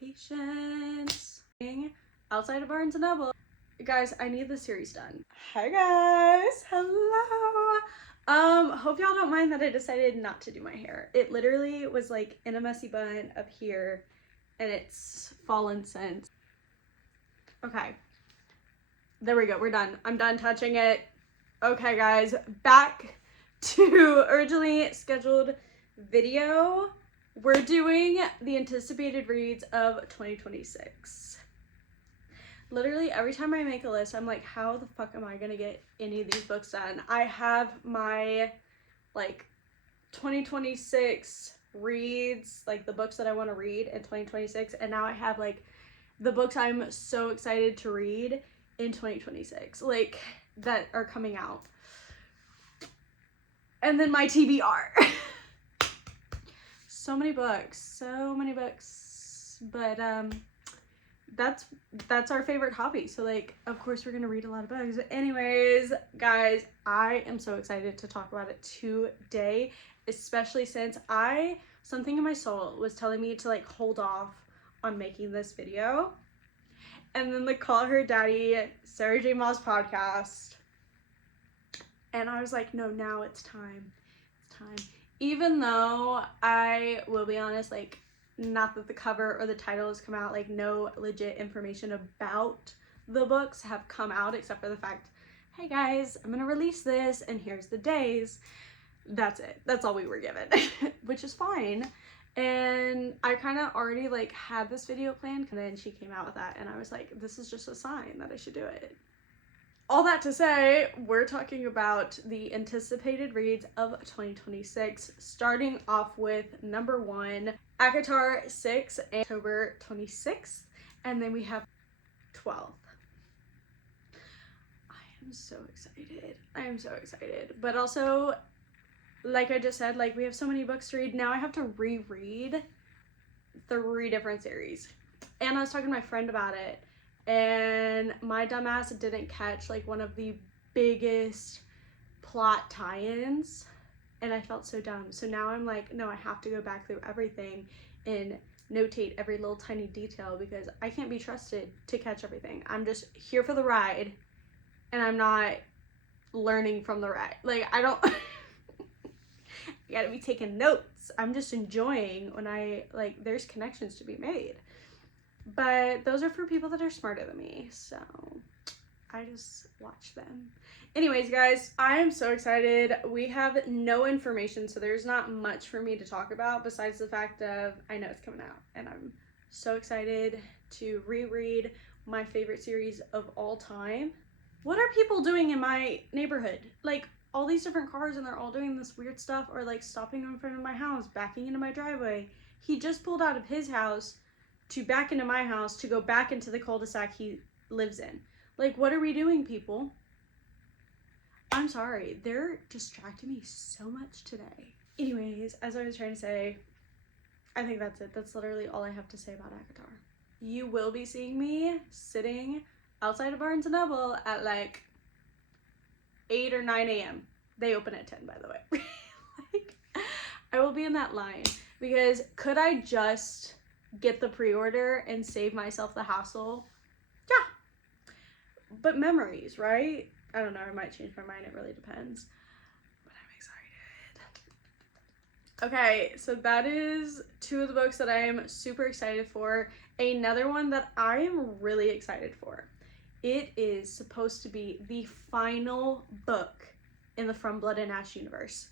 Patience. Outside of Barnes & Noble. Guys, I need this series done. Hi guys, hello. Hope y'all don't mind that I decided not to do my hair. It literally was like in a messy bun up here and it's fallen since. Okay, there we go, we're done. I'm done touching it. Okay guys, back to originally scheduled video. We're doing the anticipated reads of 2026. Literally every time I make a list, I'm like, how the fuck am I gonna get any of these books done? I have my like 2026 reads, like the books that I want to read in 2026, and now I have like the books I'm so excited to read in 2026, like that are coming out. And then my TBR. So many books, but that's our favorite hobby, so like of course we're gonna read a lot of books. Anyways guys, I am so excited to talk about it today, especially since something in my soul was telling me to like hold off on making this video, and then the Call Her Daddy Sarah J Maas podcast, and I was like, no, now it's time. Even though I will be honest, like, not that the cover or the title has come out, like no legit information about the books have come out except for the fact, hey guys, I'm gonna release this and here's the days. That's it. That's all we were given, which is fine. And I kind of already like had this video planned, and then she came out with that and I was like, this is just a sign that I should do it. All that to say, we're talking about the anticipated reads of 2026, starting off with number 1, ACOTAR 6, October 26th, and then we have 12th. I am so excited. But also, like I just said, like we have so many books to read. Now I have to reread 3 different series. And I was talking to my friend about it, and my dumbass didn't catch like one of the biggest plot tie-ins, and I felt so dumb. So now I'm like, no, I have to go back through everything and notate every little tiny detail, because I can't be trusted to catch everything. I'm just here for the ride and I'm not learning from the ride. Like I don't I gotta be taking notes. I'm just enjoying when there's connections to be made. But those are for people that are smarter than me, so I just watch them. Anyways, guys, I am so excited. We have no information, so there's not much for me to talk about besides the fact of I know it's coming out, and I'm so excited to reread my favorite series of all time. What are people doing in my neighborhood? Like, all these different cars, and they're all doing this weird stuff, or like stopping in front of my house, backing into my driveway. He just pulled out of his house to back into my house to go back into the cul-de-sac he lives in. Like, what are we doing, people? I'm sorry, they're distracting me so much today. Anyways, as I was trying to say, I think that's it. That's literally all I have to say about ACOTAR. You will be seeing me sitting outside of Barnes & Noble at like 8 or 9 a.m. They open at 10, by the way. Like, I will be in that line, because could I just get the pre-order and save myself the hassle? Yeah. But memories, right? I don't know, I might change my mind, it really depends. But I'm excited. Okay, so that is 2 of the books that I am super excited for. Another one that I am really excited for. It is supposed to be the final book in the From Blood and Ash universe.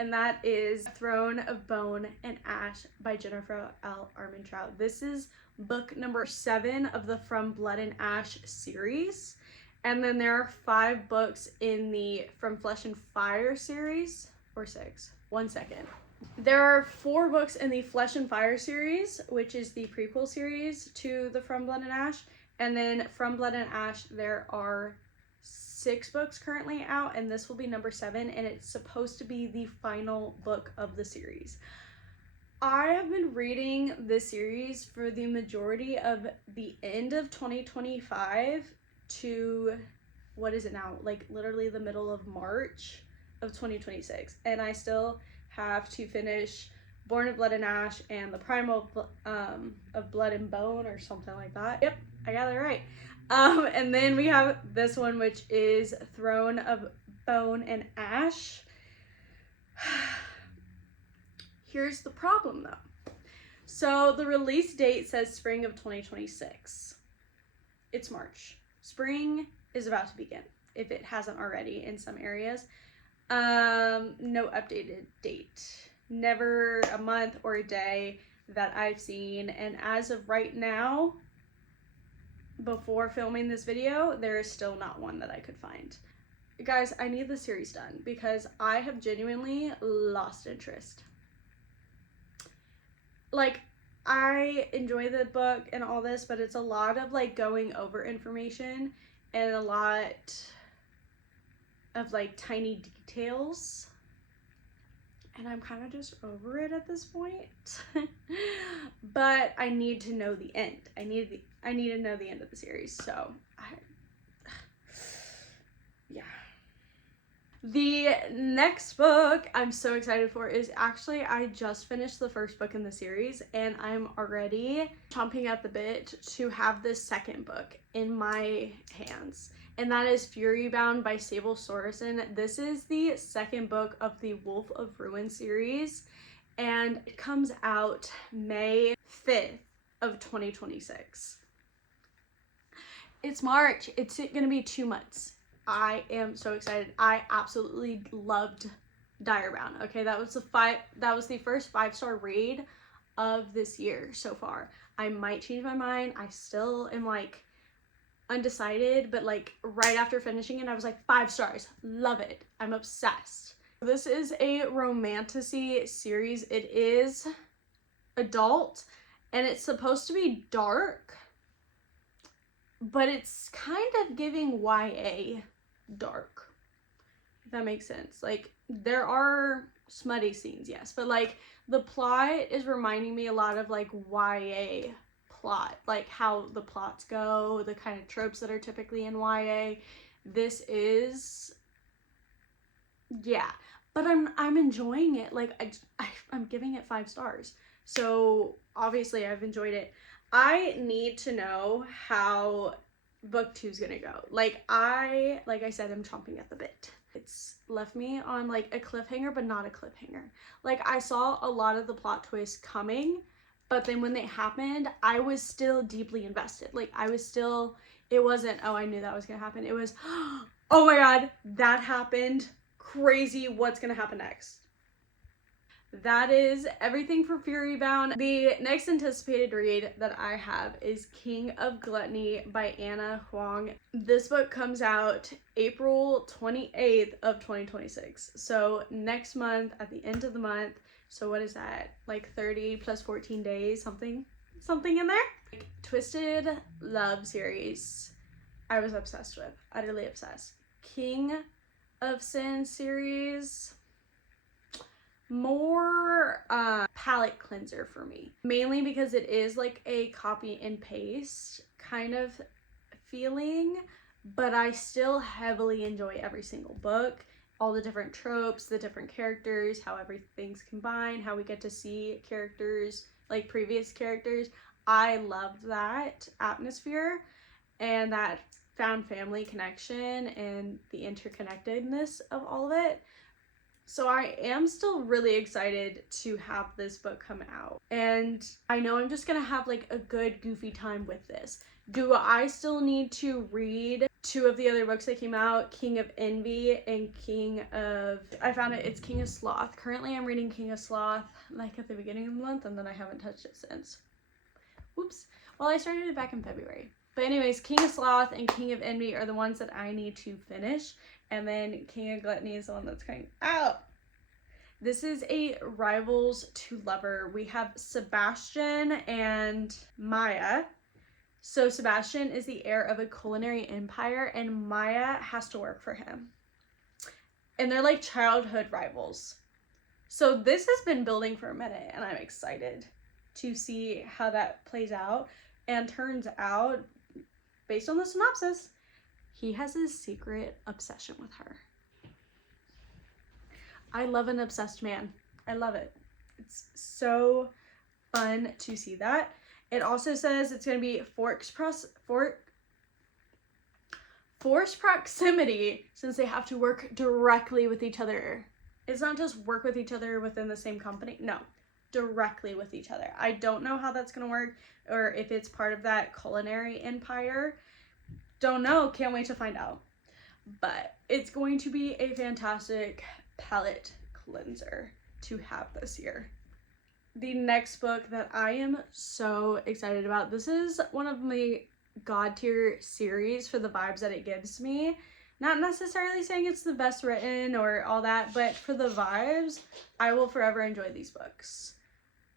And that is Throne of Bone and Ash by Jennifer L. Armentrout. This is book number 7 of the From Blood and Ash series. And then there are 5 books in the From Flesh and Fire series, or 6. 1 second. There are 4 books in the Flesh and Fire series, which is the prequel series to the From Blood and Ash. And then From Blood and Ash, there are 6 books currently out, and this will be number 7, and it's supposed to be the final book of the series. I have been reading this series for the majority of the end of 2025 to, what is it now? Like literally the middle of March of 2026, and I still have to finish Born of Blood and Ash, and The Primal of Blood and Bone, or something like that. Yep, I got it right. And then we have this one, which is Throne of Bone and Ash. Here's the problem, though. So the release date says spring of 2026. It's March. Spring is about to begin, if it hasn't already in some areas. No updated date. Never a month or a day that I've seen. And as of right now, before filming this video, there is still not one that I could find. Guys, I need the series done because I have genuinely lost interest. Like, I enjoy the book and all this, but it's a lot of like going over information and a lot of like tiny details, and I'm kind of just over it at this point. But I need to know the end. I need to know the end of the series. So yeah. The next book I'm so excited for is actually, I just finished the first book in the series and I'm already chomping at the bit to have this second book in my hands. And that is Furybound by Sable Sorensen. This is the second book of the Wolf of Ruin series, and it comes out May 5th of 2026. It's March. It's gonna be 2 months. I am so excited. I absolutely loved Direbound. Okay, that was the first 5-star read of this year so far. I might change my mind. I still am like undecided, but like right after finishing it, I was like 5 stars. Love it. I'm obsessed. This is a Romantasy series. It is adult and it's supposed to be dark, but it's kind of giving YA dark, if that makes sense. Like, there are smutty scenes, yes, but like the plot is reminding me a lot of like YA plot, like how the plots go, the kind of tropes that are typically in YA. This is, yeah, but I'm enjoying it. Like, I'm giving it 5 stars. So obviously I've enjoyed it. I need to know how book 2 is gonna go. Like I said, I'm chomping at the bit. It's left me on like a cliffhanger, but not a cliffhanger. Like, I saw a lot of the plot twists coming, but then when they happened, I was still deeply invested. Like, I was still, it wasn't, oh, I knew that was gonna happen. It was, oh my god, that happened. Crazy, what's gonna happen next? That is everything for Furybound. The next anticipated read that I have is King of Gluttony by Anna Huang. This book comes out April 28th of 2026. So next month, at the end of the month. So what is that? Like 30 plus 14 days, something in there? Like, Twisted Love series I was obsessed with, utterly obsessed. King of Sin series, more palette cleanser for me, mainly because it is like a copy and paste kind of feeling, but I still heavily enjoy every single book, all the different tropes, the different characters, how everything's combined, how we get to see characters, like previous characters. I love that atmosphere and that found family connection and the interconnectedness of all of it. So I am still really excited to have this book come out. And I know I'm just gonna have like a good goofy time with this. Do I still need to read 2 of the other books that came out, King of Envy and King of, I found it's King of Sloth. Currently I'm reading King of Sloth like at the beginning of the month, and then I haven't touched it since. Whoops. Well, I started it back in February. But anyways, King of Sloth and King of Envy are the ones that I need to finish. And then King of Gluttony is the one that's coming out. This is a rivals to lover. We have Sebastian and Maya. So Sebastian is the heir of a culinary empire and Maya has to work for him. And they're like childhood rivals. So this has been building for a minute and I'm excited to see how that plays out. And turns out, based on the synopsis, he has a secret obsession with her. I love an obsessed man. I love it. It's so fun to see that. It also says it's going to be forced proximity, since they have to work directly with each other. It's not just work with each other within the same company. No, directly with each other. I don't know how that's going to work, or if it's part of that culinary empire. Don't know. Can't wait to find out. But it's going to be a fantastic palette cleanser to have this year. The next book that I am so excited about, this is one of my god tier series for the vibes that it gives me. Not necessarily saying it's the best written or all that, but for the vibes, I will forever enjoy these books.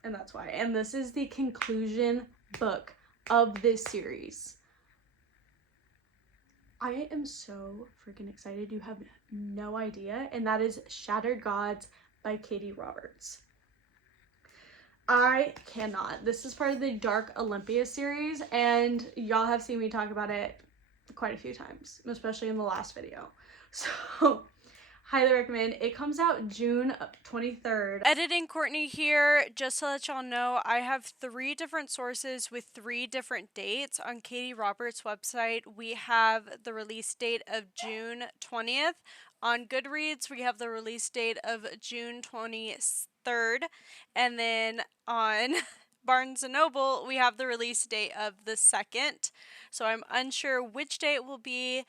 And that's why. And this is the conclusion book of this series. I am so freaking excited. You have no idea. And that is Shattered Gods by Katie Roberts. I cannot. This is part of the Dark Olympia series, and y'all have seen me talk about it quite a few times, especially in the last video. So, highly recommend. It comes out June 23rd. Editing Courtney here. Just to let y'all know, I have 3 different sources with 3 different dates on Katie Roberts' website. We have the release date of June 20th. On Goodreads, we have the release date of June 23rd. And then on Barnes & Noble, we have the release date of the 2nd. So I'm unsure which date it will be,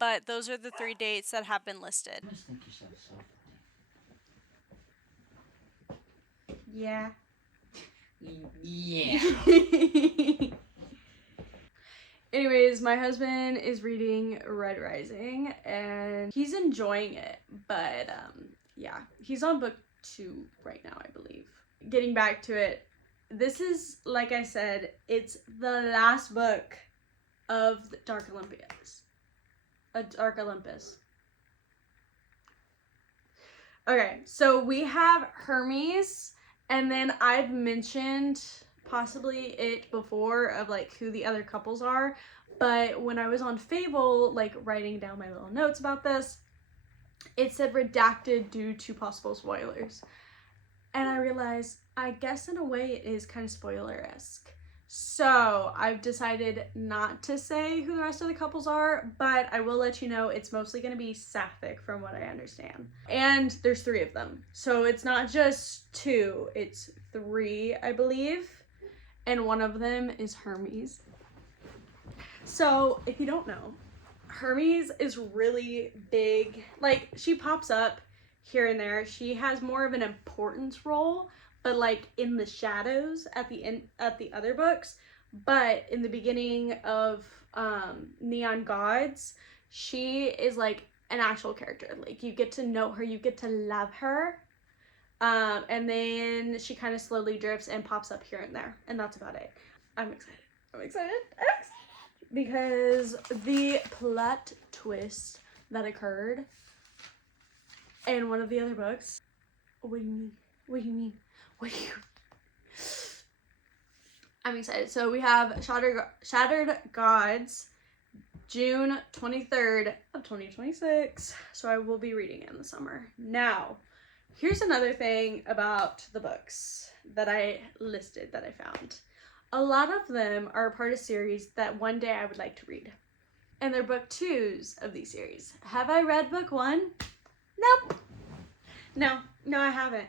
but those are the 3 dates that have been listed. You must think yourself so funny. Yeah. Yeah. Anyways, my husband is reading Red Rising, and he's enjoying it, but yeah, he's on book 2 right now, I believe. Getting back to it, this is, like I said, it's the last book of Dark Olympus. Dark Olympus. Okay, so we have Hermes, and then I've mentioned possibly it before of like who the other couples are, but when I was on Fable, like writing down my little notes about this, it said redacted due to possible spoilers. And I realized, I guess in a way it is kind of spoiler-esque. So I've decided not to say who the rest of the couples are, but I will let you know it's mostly going to be sapphic from what I understand. And there's 3 of them. So it's not just 2, it's 3, I believe. And one of them is Hermes. So if you don't know, Hermes is really big. Like, she pops up here and there. She has more of an importance role, but like in the shadows at the end at the other books. But in the beginning of Neon Gods, she is like an actual character. Like, you get to know her, you get to love her. And then she kind of slowly drifts and pops up here and there, and that's about it. I'm excited. I'm excited. I'm excited because the plot twist that occurred in one of the other books. What do you mean? What do you mean? What do you? I'm excited. So we have Shattered Gods, June 23rd of 2026. So I will be reading it in the summer. Now, here's another thing about the books that I listed that I found. A lot of them are a part of series that one day I would like to read. And they're book 2s of these series. Have I read book 1? Nope. No, I haven't.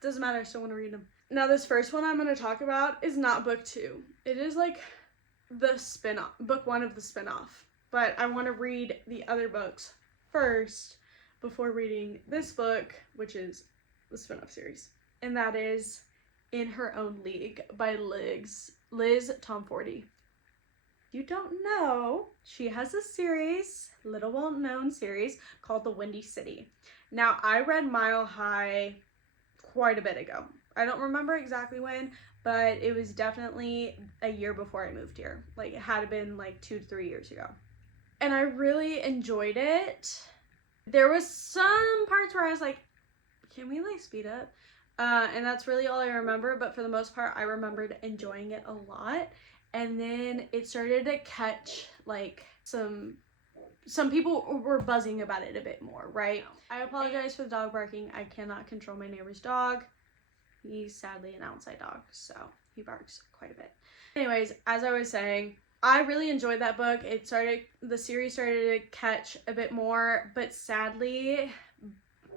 Doesn't matter, I still want to read them. Now, this first one I'm going to talk about is not book 2. It is like the spin-off, book 1 of the spin-off. But I want to read the other books first before reading this book, which is the spin-off series. And that is In Her Own League by Liz Tomforty. You don't know, she has a series, little well-known series, called The Windy City. Now, I read Mile High quite a bit ago. I don't remember exactly when, but it was definitely a year before I moved here. Like, it had been like 2 to 3 years ago. And I really enjoyed it. There was some parts where I was like, can we like speed up? And that's really all I remember, but for the most part, I remembered enjoying it a lot. And then it started to catch like some some people were buzzing about it a bit more, right? I apologize for the dog barking. I cannot control my neighbor's dog. He's sadly an outside dog, so he barks quite a bit. Anyways, as I was saying, I really enjoyed that book. The series started to catch a bit more, but sadly,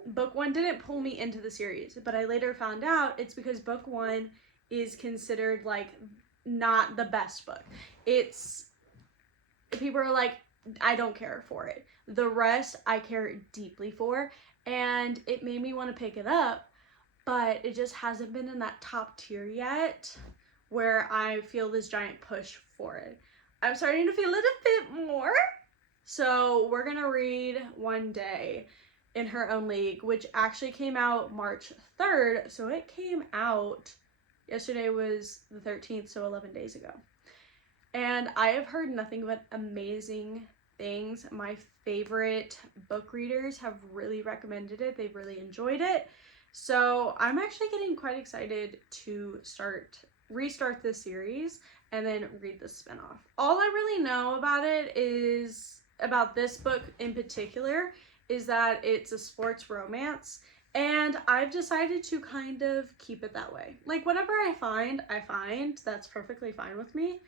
book 1 didn't pull me into the series. But I later found out it's because book 1 is considered like not the best book. People are like, I don't care for it. The rest I care deeply for, and it made me want to pick it up, but it just hasn't been in that top tier yet where I feel this giant push for it. I'm starting to feel it a bit more. So we're gonna read One Day in Her Own League, which actually came out March 3rd. So it came out, yesterday was the 13th, so 11 days ago. And I have heard nothing but amazing things. My favorite book readers have really recommended it. They've really enjoyed it. So I'm actually getting quite excited to restart this series and then read the spinoff. All I really know about this book in particular is that it's a sports romance, and I've decided to kind of keep it that way. Like, whatever I find, that's perfectly fine with me,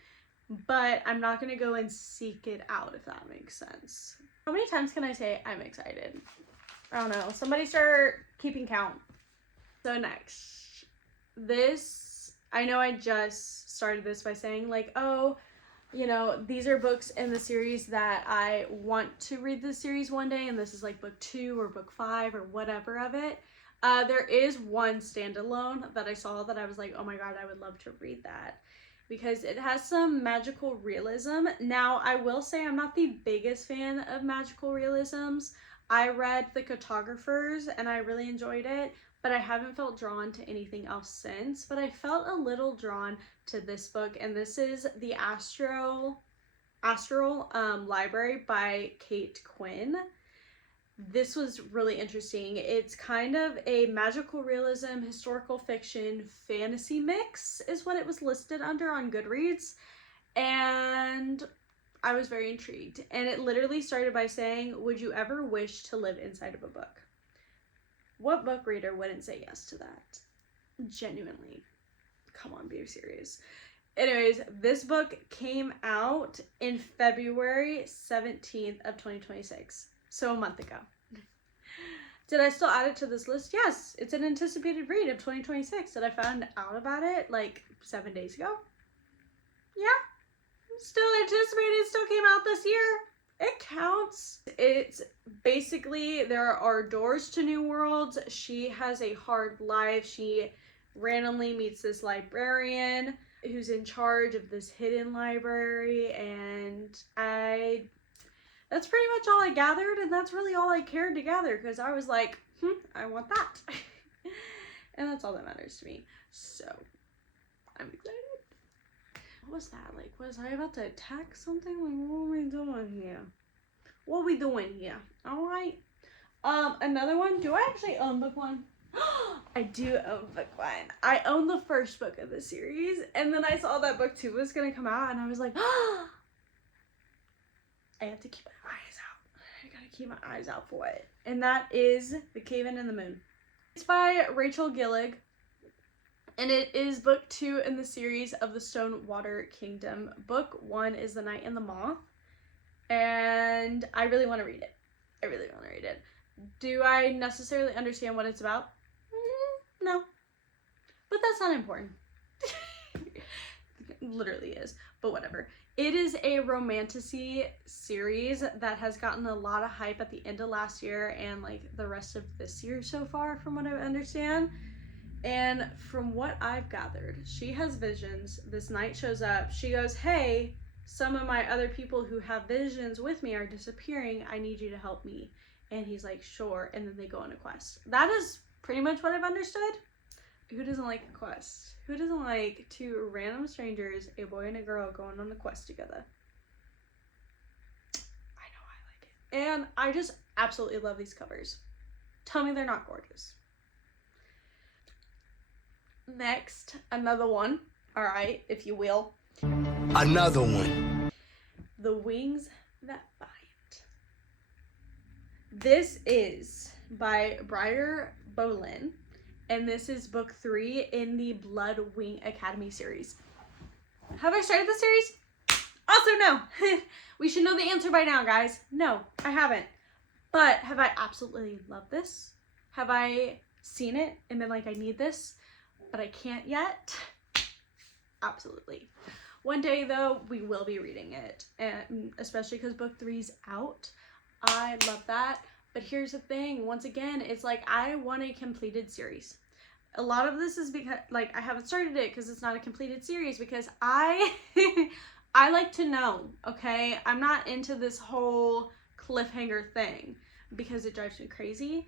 but I'm not gonna go and seek it out, if that makes sense. How many times can I say I'm excited? I don't know. Somebody start keeping count. So next, I know I just started this by saying like, oh, you know, these are books in the series that I want to read this series one day, and this is like book 2 or book 5 or whatever of it. There is one standalone that I saw that I was like, oh my god, I would love to read that, because it has some magical realism. Now, I will say I'm not the biggest fan of magical realisms. I read The Cartographers and I really enjoyed it, but I haven't felt drawn to anything else since. But I felt a little drawn to this book, and this is The Astral Library by Kate Quinn. This was really interesting. It's kind of a magical realism, historical fiction, fantasy mix is what it was listed under on Goodreads. And I was very intrigued. And it literally started by saying, would you ever wish to live inside of a book? What book reader wouldn't say yes to that? Genuinely. Come on, be serious. Anyways, this book came out in February 17th of 2026. So a month ago. Did I still add it to this list? Yes, it's an anticipated read of 2026. Did I find out about it like 7 days ago? Yeah. Still anticipated. It still came out this year. It counts. It's basically, there are doors to new worlds. She has a hard life. She randomly meets this librarian who's in charge of this hidden library, and that's pretty much all I gathered, and that's really all I cared to gather, because I was like, I want that. And that's all that matters to me. So, I'm excited. What was that? Like, was I about to attack something? Like, what are we doing here? What are we doing here? Alright. Another one. Do I actually own book 1? I do own book 1. I own the first book of the series, and then I saw that book 2 was gonna come out, and I was like, I have to keep my eyes out. I gotta keep my eyes out for it. And that is The Cave-In in the Moon. It's by Rachel Gillig, and it is book 2 in the series of the Stonewater Kingdom. Book 1 is The Night and the Moth, and I really want to read it. I really want to read it. Do I necessarily understand what it's about? No. But that's not important. It literally is, but whatever. It is a romantasy series that has gotten a lot of hype at the end of last year and like the rest of this year so far, from what I understand. And from what I've gathered, she has visions. This knight shows up. She goes, hey, some of my other people who have visions with me are disappearing. I need you to help me. And he's like, sure. And then they go on a quest. That is pretty much what I've understood. Who doesn't like a quest? Who doesn't like 2 random strangers, a boy and a girl, going on a quest together? I know I like it. And I just absolutely love these covers. Tell me they're not gorgeous. Next, another one. Alright, if you will. Another one. The Wings That Bite. This is by Briar Bolin, and this is book 3 in the Blood Wing Academy series. Have I started the series? Also, no. We should know the answer by now, guys. No, I haven't. But have I absolutely loved this? Have I seen it and been like, I need this, but I can't yet? Absolutely. One day, though, we will be reading it, and especially because book 3's out. I love that. But here's the thing. Once again, it's like I want a completed series. A lot of this is because, like, I haven't started it because it's not a completed series because I like to know, okay? I'm not into this whole cliffhanger thing because it drives me crazy.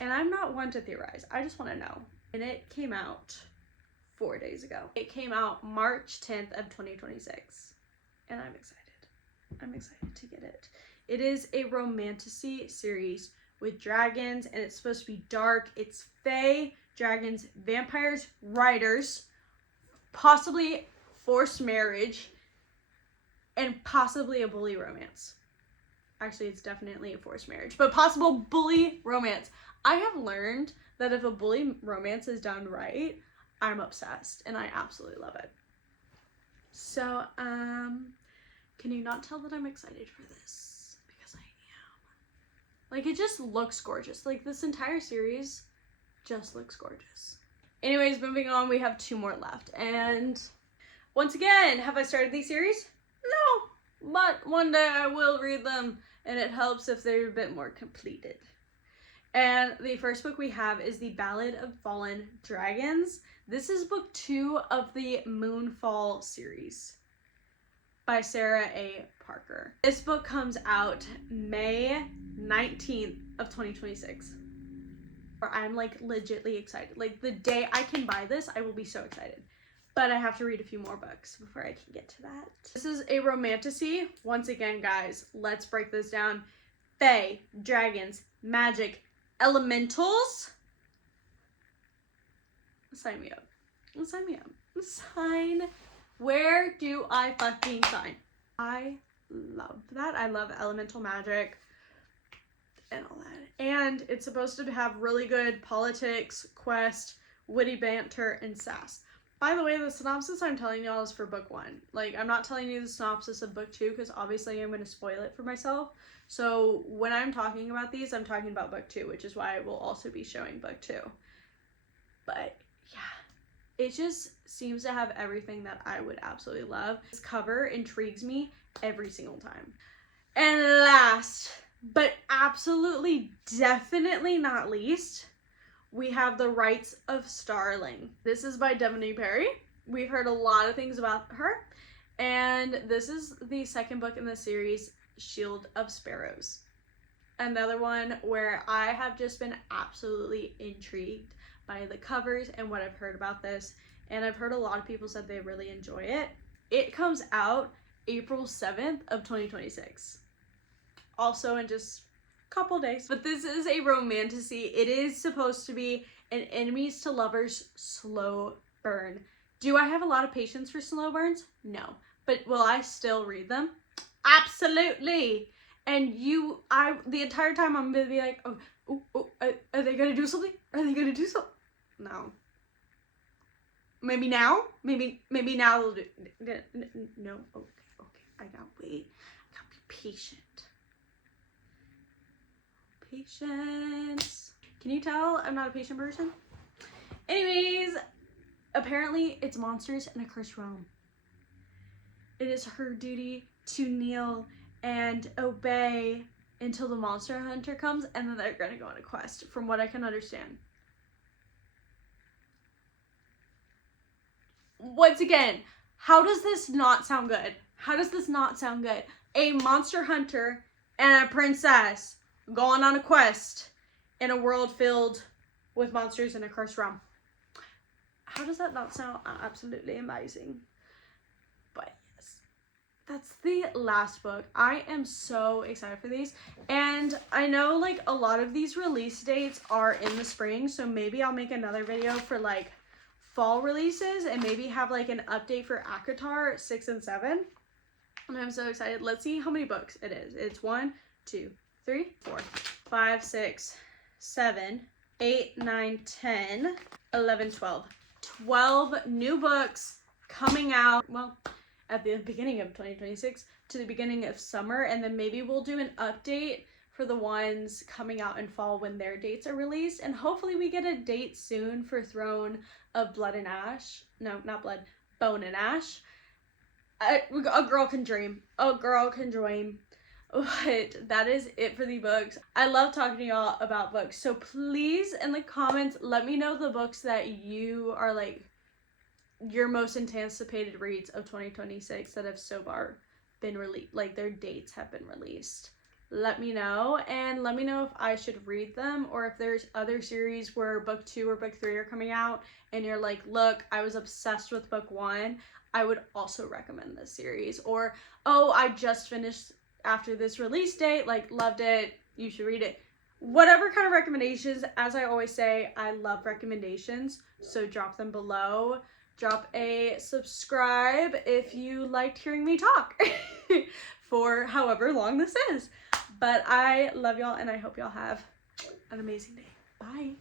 And I'm not one to theorize. I just want to know. And it came out 4 days ago. It came out March 10th of 2026. And I'm excited. I'm excited to get it. It is a Romantasy series with dragons, and it's supposed to be dark. It's fae, dragons, vampires, riders, possibly forced marriage, and possibly a bully romance. Actually, it's definitely a forced marriage, but possible bully romance. I have learned that if a bully romance is done right, I'm obsessed, and I absolutely love it. So, can you not tell that I'm excited for this? Because I am. Like, it just looks gorgeous. Like, this entire series just looks gorgeous. Anyways, moving on, we have 2 more left. And once again, have I started these series? No, but one day I will read them, and it helps if they're a bit more completed. And the first book we have is The Ballad of Fallen Dragons. This is book 2 of the Moonfall series by Sarah A. Parker. This book comes out May 19th of 2026. I'm like legitly excited. Like the day I can buy this, I will be so excited. But I have to read a few more books before I can get to that. This is a Romantasy. Once again, guys, let's break this down. Fae, dragons, magic, elementals. Sign me up. Sign me up. Sign. Where do I fucking sign? I love that. I love elemental magic and all that. And it's supposed to have really good politics, quest, witty banter, and sass. By the way, the synopsis I'm telling y'all is for book 1. Like, I'm not telling you the synopsis of book 2 because obviously I'm going to spoil it for myself. So when I'm talking about these, I'm talking about book 2, which is why I will also be showing book 2. But yeah, it just seems to have everything that I would absolutely love. This cover intrigues me every single time. And last, but absolutely definitely not least, we have The Rights of Starling. This is by Devoney Perry. We've heard a lot of things about her, and this is the second book in the series, Shield of Sparrows. Another one where I have just been absolutely intrigued by the covers and what I've heard about this, and I've heard a lot of people said they really enjoy it. It comes out April 7th of 2026. Also in just couple days. But this is a Romantasy. It is supposed to be an enemies to lovers slow burn. Do I have a lot of patience for slow burns? No. But will I still read them? Absolutely. And the entire time I'm gonna be like, are they gonna do something? Are they gonna do something? No. Maybe now? Maybe now they'll do. No. Okay. I gotta wait. I gotta be patient. Patience. Can you tell I'm not a patient person? Anyways, apparently it's monsters in a cursed realm. It is her duty to kneel and obey until the monster hunter comes, and then they're gonna go on a quest, from what I can understand. Once again, how does this not sound good? How does this not sound good? A monster hunter and a princess going on a quest in a world filled with monsters in a cursed realm. How does that not sound absolutely amazing? But yes, that's the last book. I am so excited for these, and I know like a lot of these release dates are in the spring, so maybe I'll make another video for like fall releases and maybe have like an update for ACOTAR 6 and 7. And I'm so excited. Let's see how many books it is. It's 1, 2, 3, 4, 5, 6, 7, 8, 9, 10, 11, 12. 12 new books coming out, well, at the beginning of 2026 to the beginning of summer, and then maybe we'll do an update for the ones coming out in fall when their dates are released, and hopefully we get a date soon for Throne of Blood and Ash. No, not Blood, Bone and Ash. A girl can dream. A girl can dream. But that is it for the books. I love talking to y'all about books, so please in the comments let me know the books that you are like your most anticipated reads of 2026 that have so far been released, like their dates have been released. Let me know, and let me know if I should read them, or if there's other series where book 2 or book 3 are coming out and you're like, look, I was obsessed with book 1, I would also recommend this series. Or, oh, I just finished after this release date, like loved it, you should read it. Whatever kind of recommendations, as I always say, I love recommendations, so drop them below. Drop a subscribe if you liked hearing me talk for however long this is. But I love y'all, and I hope y'all have an amazing day. Bye.